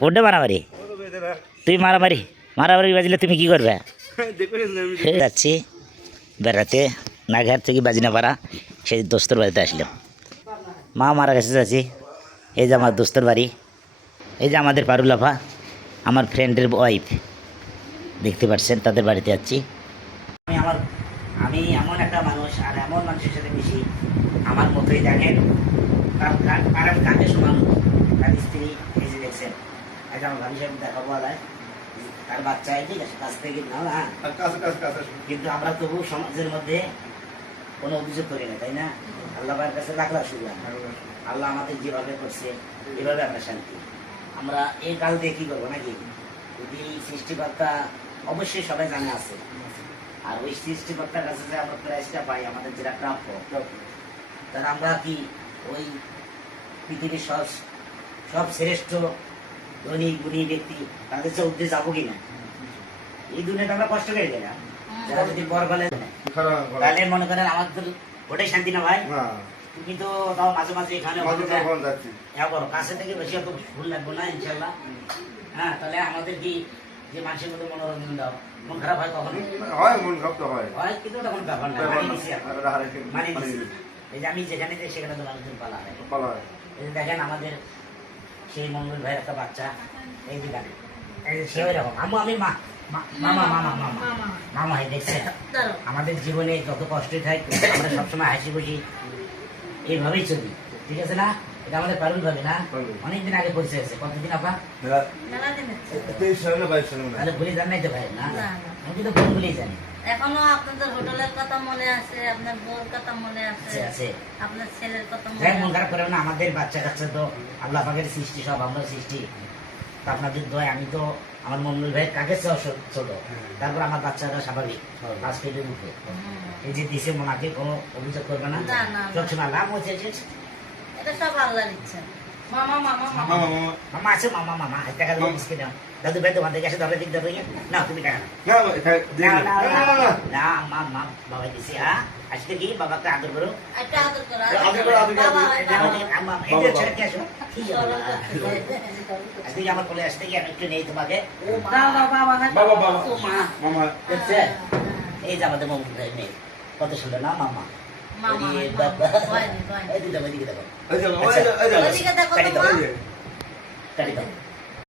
ফোনটা মারামারি তুমি মারামারি মারামারি বাজলে তুমি কি করবে যাচ্ছি বেড়াতে নাঘাট থেকে বাজিনাপাড়া সেই দোস্তর বাড়িতে আসলাম মা মারা গেছে যাচ্ছি এই যে আমার দোস্তর বাড়ি এই যে আমাদের পারুলাফা আমার ফ্রেন্ডের ওয়াইফ দেখতে পাচ্ছেন তাদের বাড়িতে যাচ্ছি আমি এমন একটা মানুষ আর এমন মানুষের সাথে মিশি আমার মতোই দেখেন তার কাকে সমান তার স্ত্রী এই যে দেখছেন এটা আমার ভাবি সাহেব দেখা পাওয়া যায় তার বাচ্চা ঠিক আছে কাছ থেকে না হ্যাঁ কিন্তু আমরা তবু সমাজের মধ্যে কোনো অভিযোগ করি না তাই না আল্লাহ ভাইয়ের কাছে লাখ লাখ শুনলাম আল্লাহ আমাদের যেভাবে করছে এভাবে আমরা শান্তি আমরা এই কাল দিয়ে কী করবো নাকি যদি সৃষ্টিকর্তা অবশ্যই সবাই জানে আছে আর ওই সৃষ্টিকর্তার কাছে যে আমরা প্রাইজটা পাই আমাদের যেটা প্রাপ্য তাহলে আমরা কি ওই পৃথিবীর সব শ্রেষ্ঠ ধনী গুণী ব্যক্তি তাদের চৌধে যাবো কিনা এই দুনিয়াটা আমরা কষ্ট করে যাই না যারা যদি পরকালে তাহলে মনে করেন আমাদের ওটাই শান্তি না ভাই তুমি তো তাও মাঝে মাঝে এখানে করো কাছে থেকে বেশি অত ভুল লাগবো না ইনশাল্লাহ হ্যাঁ তাহলে আমাদের কি যে মানুষের মধ্যে মনোরঞ্জন দাও মন খারাপ হয় কখন হয় কিন্তু তখন ব্যাপার না মানে এই যে আমি যেখানে যাই সেখানে তো মানুষজন পালা হয় এই যে দেখেন আমাদের সেই মঙ্গল ভাইয়ের একটা বাচ্চা এই যে গাড়ি সে ওই রকম আমি মামা দেখছেন আমাদের জীবনে যত কষ্টই থাকে আমরা সবসময় হাসি খুশি এইভাবেই চলি ঠিক আছে না এটা আমাদের পারুল ভাবে না অনেকদিন আগে পরিচয় হয়েছে কতদিন আপা তাহলে ভুলে যান নাই তো ভাই না আমি কিন্তু ভুল ভুলেই জানি এখনো আপনাদের হোটেলের কথা মনে আছে আপনার বউর কথা মনে আছে আপনার ছেলের কথা মন খারাপ করে না আমাদের বাচ্চা কাচ্চা তো আল্লাহ পাকের সৃষ্টি সব আমরা সৃষ্টি তো আপনাদের দয় আমি তো আমার মঙ্গল ভাইয়ের কাকে ছোট তারপর আমার বাচ্চারা স্বাভাবিক পাঁচ ফিটের উপরে এই যে দিছে মোনাকে কোনো অভিযোগ করবে না সবসময় লাভ হচ্ছে এটা সব আল্লাহর ইচ্ছা মামা আছে মামা টাকা দেবো মিসকে দাও দাদু ভাই তোমাদের কাছে ধরে দিক দেবো না তুমি টাকা না মা বাবা দিছে হ্যাঁ আজকে কি বাবাকে আদর করো আজকে আমার কোলে আসতে গিয়ে একটু নেই তোমাকে এই যে আমাদের মমতা নেই কত সুন্দর না মামা দেখো